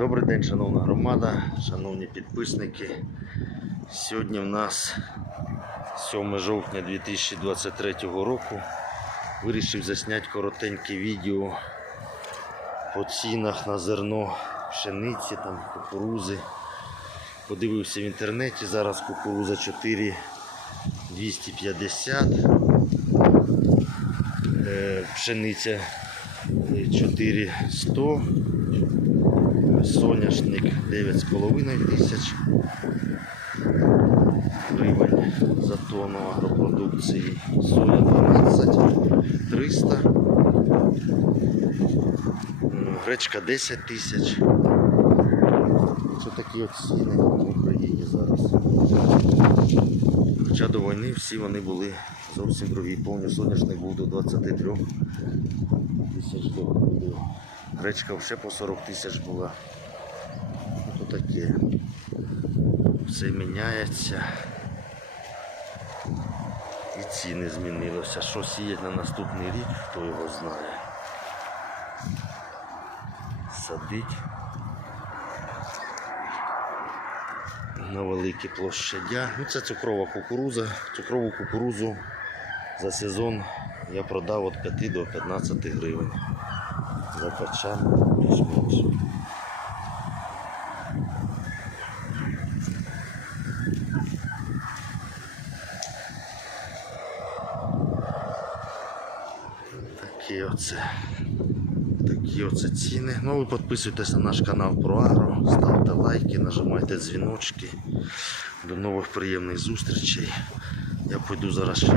Добрий день, шановна громада, шановні підписники. Сьогодні в нас 7 жовтня 2023 року. Вирішив засняти коротеньке відео по цінах на зерно пшениці, там кукурузи. Подивився в інтернеті, зараз кукуруза 4 250, е, пшениця е, 4 100. Соняшник 9,5 тисяч гривень за тонну агропродукції. Соня 12 300, гречка 10 тисяч. Це такі от ціни в Україні зараз. Хоча до війни всі вони були зовсім другі. Повні соняшник був до 23 тисяч доларів. Гречка вже по 40 тисяч була. Таке. Все міняється. І ціни змінилися. Що сіять на наступний рік, хто його знає. Садить. на великі площадя. Ну, це цукрова кукуруза. Цукрову кукурузу за сезон я продав від 5 до 15 гривень. За качан більш-менш. Такі оце. Такі оце ціни. Ну ви підписуйтесь на наш канал про ставте лайки, нажимайте дзвіночки. До нових приємних зустрічей. Я пойду зараз ще